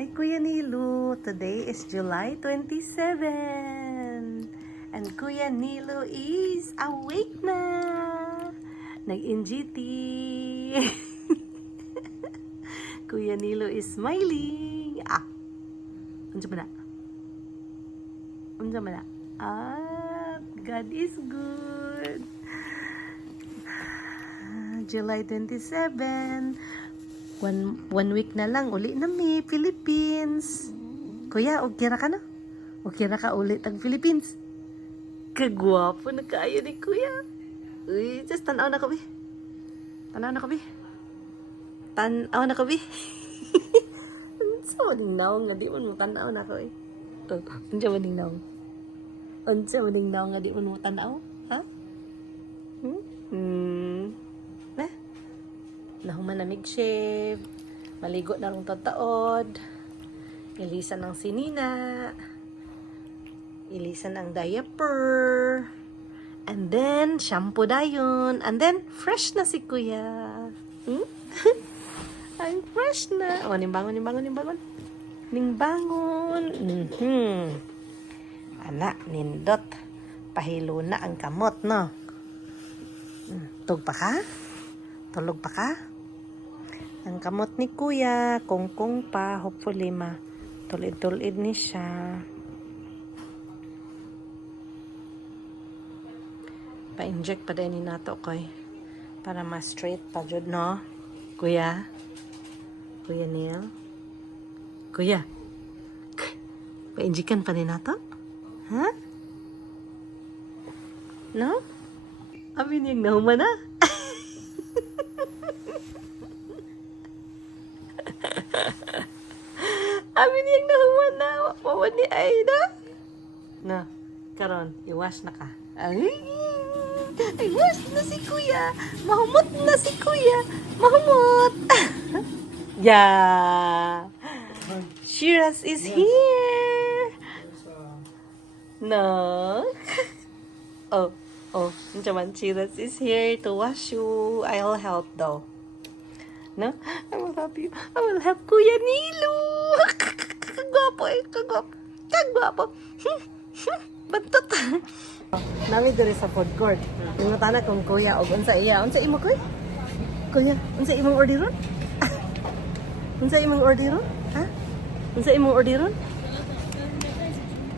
Hi Kuya Nilo! Today is July 27 and Kuya Nilo is awake na! Nag-NGT! Kuya Nilo is smiling! Unsa ba na? Unsa ba na? God is good! July 27 One week na lang, uli na mi, Philippines. Kuya, okay ra ka na? Okay ra ka ulit ang Philippines? Kagwapo na kaayo ni Kuya. Uy, just tanaw na ko, bi. Tanaw na ko, bi. Tanaw na ko, bi. Unsa maning naong nga di mo tanaw na ko, eh. Unsa maning naong? Unsa maning naong nga di mo tanaw? Ha? Nahuman na mig-shave, maligo na rin taod, ilisan ng sinina, ilisan ang diaper, and then shampoo dayon, and then fresh na si Kuya. I'm fresh na. Nimbangon. Anak, nindot. Pahilo na ang kamot, no? Tulog pa ka? Tulog pa ka? Ang kamot ni Kuya, kungkung pa, hopefully tulid-tulid ni siya. Pa-inject pa din ni nato koy para ma-straight pa jud, no? Kuya? Kuya Neil? Kuya? Pa-injectan pa din nato? Ha? No? Amin yung nahuman na. Amin yung nahuman na. Wawan ni Aida. Na, karon, iwash na ka. Ay, iwash na si Kuya. Mahumot na si Kuya. Mahumot. Yeah. Shiraz is here. No. Oh, naman, Shiraz is here to wash you. I'll help though. No? I will help you. I will help Kuya Nilo. Kagwapo eh. Kagwapo. Bantot. Nami diri sa food court. Ningutana kung Kuya og unsa iya. Unsa imo koy? Kuya, unsa imong orderon? Unsa imong orderon? Ha? Unsa imong orderon?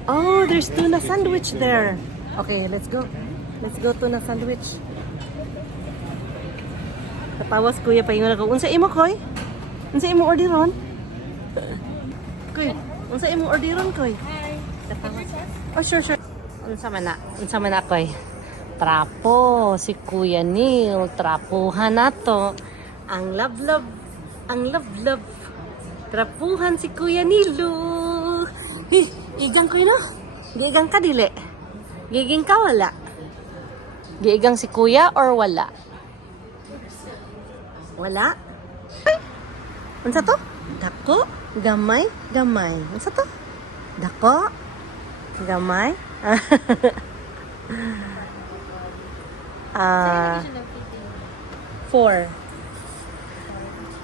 Oh, there's tuna sandwich there. Okay, let's go. Let's go tuna sandwich. Katawas Kuya paingon ako. Unsa imo koy? Unsa imo orderon? Koy, unsa imo orderon koy? Hi. Katawas. Oh, sure. Unsa man na koy? Trapo si Kuya Neil, trapuhan nato. Ang love. Trapuhan si Kuya Nilo. Igang koy no? Giigang ka dili. Giging ka wala. Giigang si Kuya or wala? Wala? Ay! Unsa to? Dako? Gamay? Unsa to? Dako? Gamay? Four.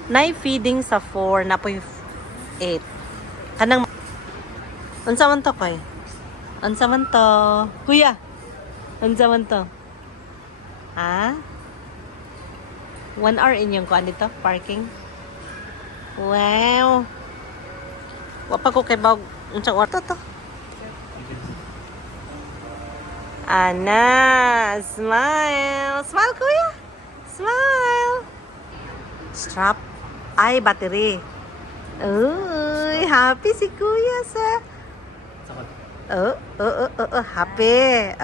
Nay feeding sa 4 na po 8. Kanang unsa man to koy? Unsa man to? Kuya. Unsa man to? Ha? 1 hour inyong kuan dito, parking. Wow. Wapa ko kay bawg unsang orto to. Ana, smile. Smile Kuya. Smile. Strap. Ay, battery. Uy, happy si Kuya sa. Happy.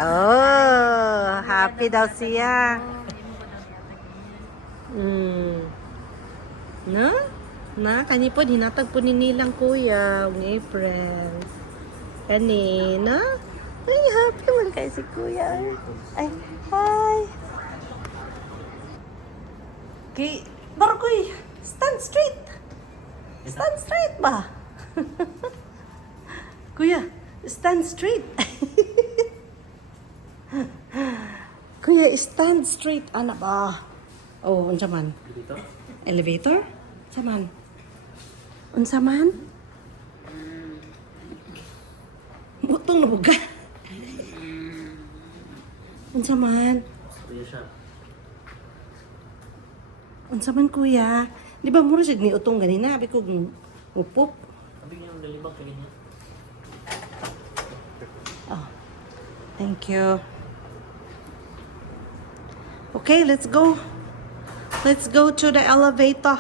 Happy daw siya. Kani po, hinatag po ni nilang Kuya ng April. Kani, na? Ay, happy man kayo si Kuya. Ay, hi. Okay, Barokoy, stand straight. Stand straight ba? Kuya, stand straight. Kuya, stand straight. Ano ba? Oh, unsa man? Elevator? Unsa man? Unsa man? utong na buga. Unsa man? Unsa man kuya? Di ba mura siya ni utong ganina? Abi ko upop. Sabi niya, dalibang ka ganyan. Oh, thank you. Okay, let's go. Let's go to the elevator.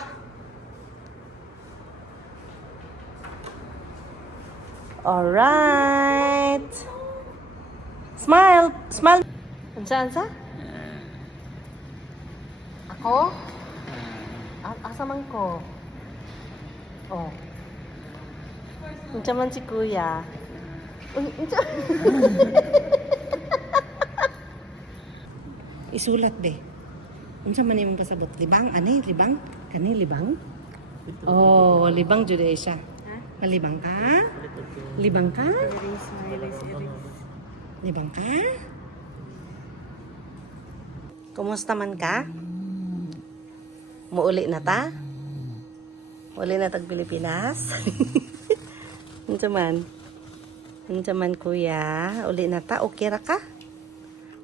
All right. Smile, smile. Ansa? Ako? Asa man ko? Oh. Unsa man si kuya? Isulat be. Unsa man imong pasabot? Libang ani, libang? Kani libang? Oh, libang jud siya. Malibang ka? Libang ka? Libang ka? Kumusta man ka? Muuli na ta? Muuli na tag Pilipinas? Unsa man? Unsa man kuya? Uli na ta? Okay ra ka?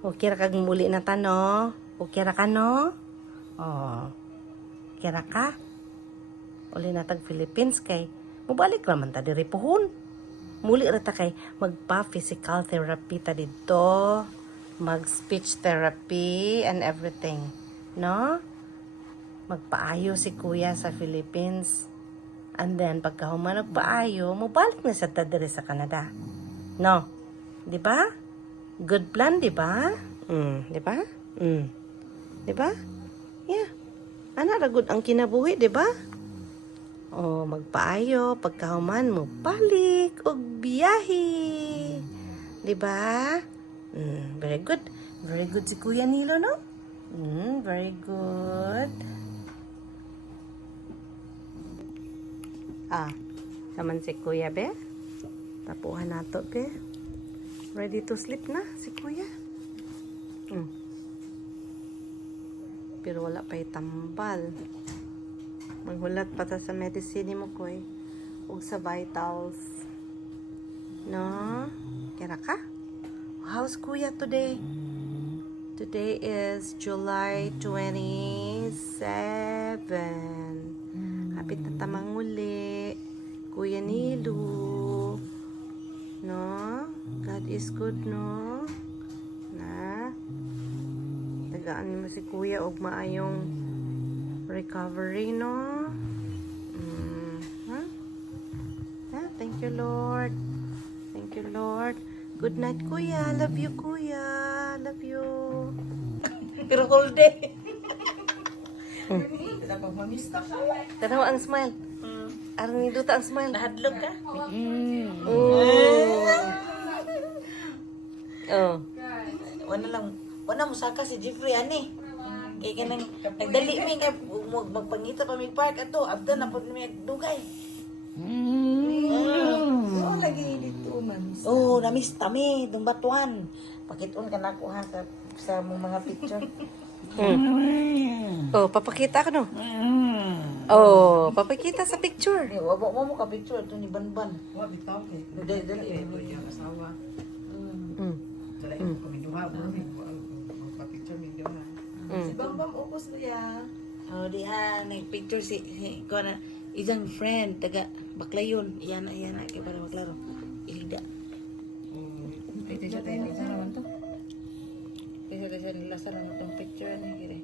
Okay ra kag muli na ta no? Okay ra ka no? Oh. Okay ra ka? Uli na tag Philippines kay mubalik raman ta diri pohon. Muli ra ta kay magpa-physical therapy ta didto, mag-speech therapy and everything. No? Magpaayo si kuya sa Philippines. And then, pagka human nagpaayo, mabalik na sa ta diri sa Canada. No? Di ba? Good plan, di ba? Di ba? Di ba? Yeah. Ana ra gud ang kinabuhi, di ba? Oh, magpaayo, pagkahuman mo, balik, og biyahe. Di ba? Very good. Very good si Kuya Nilo, no? Very good. Saman si Kuya, be? Tapuhan nato, be? Ready to sleep na si Kuya? Pero wala pa'y tambal. Maghulat pa ta sa medicine mo, Koy. Ug sa vitals. No? Kira ka? How's Kuya today? Today is July 27. Kapit na tamang uli. Kuya Nilo. No? God is good, no? Na? Tagaan mo si Kuya og maayong recovery, no? Thank you, Lord. Thank you, Lord. Good night, Kuya. Love you, Kuya. Love you. Pero whole day. Tanaw ang smile. Arang ni Duta ang smile. Nahadlok ka? Oh. Wala mo saka si Jeffrey, ani. Kaya ka nang nagdali mi nga magpangita pa mi park ato. Abda na po mi dugay. Oh, lagi dito man. Oh, namiss tami, dumbatuan. Pakiton ka na ko ha sa mong mga picture. Oh, papakita ka no? Oh, papakita sa picture. Wabo mo ka picture to ni Banban. Wa bitaw kay. Dali. Yung asawa. Dala ko mi duha mo mi picture mi duha. Si Bambam upos niya. Oh, diha nag-picture si ko na isang friend taga Baklayon. Iyan na kay para maklaro. Ilda. Ito siya tayo isa naman to. Kasi nila sa lang itong picture ni kire.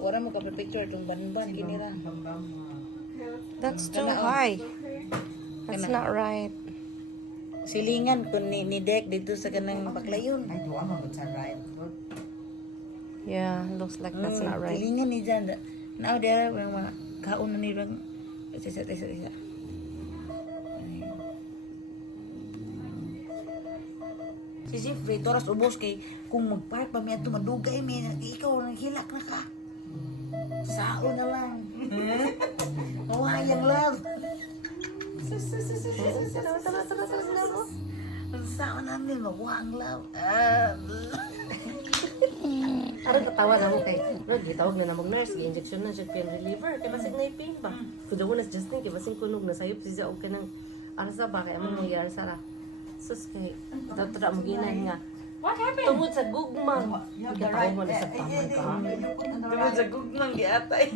Wala mo ka picture itong Banban kinira. Bambam. That's too high. That's not right. Silingan kun ni Dek dito sa kanang Baklayon. Ay duwa man sa right. Yeah, looks like that's not right. Silingan ni dyan. Now there mga kaon na nilang isa. Si Jeffrey, toras ubos kay kung mag-park pa may ato madugay may ikaw hilak na ka. Sao na lang. Mawayang love. Sao namin mawang love. Aron katawa na mo kay Rod, gitawag na namong nurse, gi-injection na siya pain reliever. Kaya basig na pain ba? Kudaw na Justin, kaya basig kunog na sayop siya og kanang arsa ba kaya among mangyari sara. Sus kay. Tatra mo ginan nga. What happened? Tungod sa gugmang. Ikataon mo na sa pamag ka. Tungod sa gugmang giatay.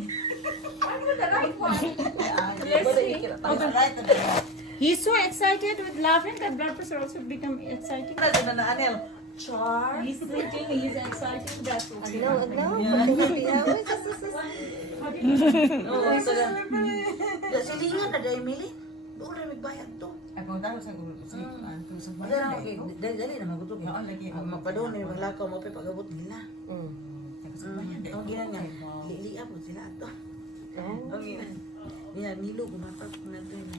I put the right one. Right, He's so excited with laughing that blood pressure also become exciting. na na anel. Char. He's thinking he's excited. That's okay. Agnaw. Pagkakabi away. Oo, sila. Silingan na dahil Emily. Doon na magbayad to. Ako tayo sa sa Wala na, okay. Dali na magutok. Oo, lagi. Mapadon na maglakaw mo pa pagabot nila. Ang gina nga, lilia po sila ato. Ang gina. Niya, nilo, gumapap na ito yun.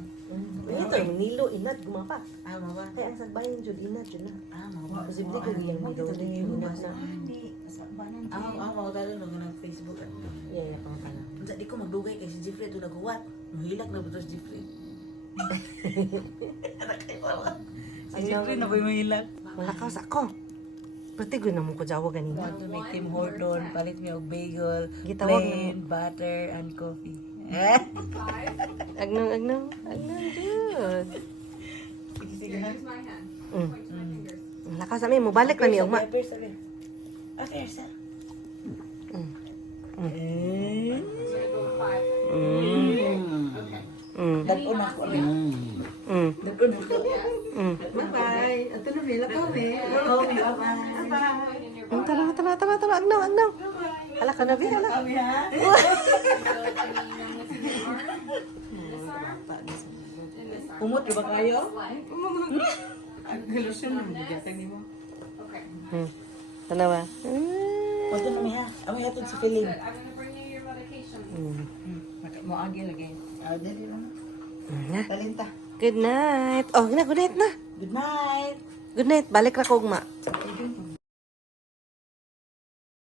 Ito, nilo, inat, gumapa. Ah, mawa. Kaya ang sagbayan jud inat jud na. Ah, mawa. Posible ko giyang nilo din yung inat na. Mawa tayo nung nag-Facebook. Yeah, pang kana. Unsa di ko magdugay kay si Jeffrey ito naghuwat. Mahilak na buto si Jeffrey. Si Jeffrey na ko'y mahilak. Malakaw sa ako. Pratigo na mo ko jawa ganina. Want to make Tim Horton, palit niya og bagel, Gitawag plain, butter, and coffee. Agnaw jud. Use my hand. Point to my fingers. Lakaw sa mi mo balik na ni ugma. Okay, sir. I'm gonna go 5. Mm. Dagko na ko. Mm. Dagko na ko. Mm. Bye-bye. Ato na nila kami. Bye-bye. Tara, agnaw. Hala ka na bi, hala. Kami ha. Umot di ba kayo? Galusyon na bigatan nimo. Okay. Tanawa. Wato na mi ha. Ami hatod si Philip. Good. I'm gonna bring you your medication. Mo agi lagi. Ah, dali lang. Talinta. Good night. Oh, good night na. Good night. Good night. Balik ra ko ugma.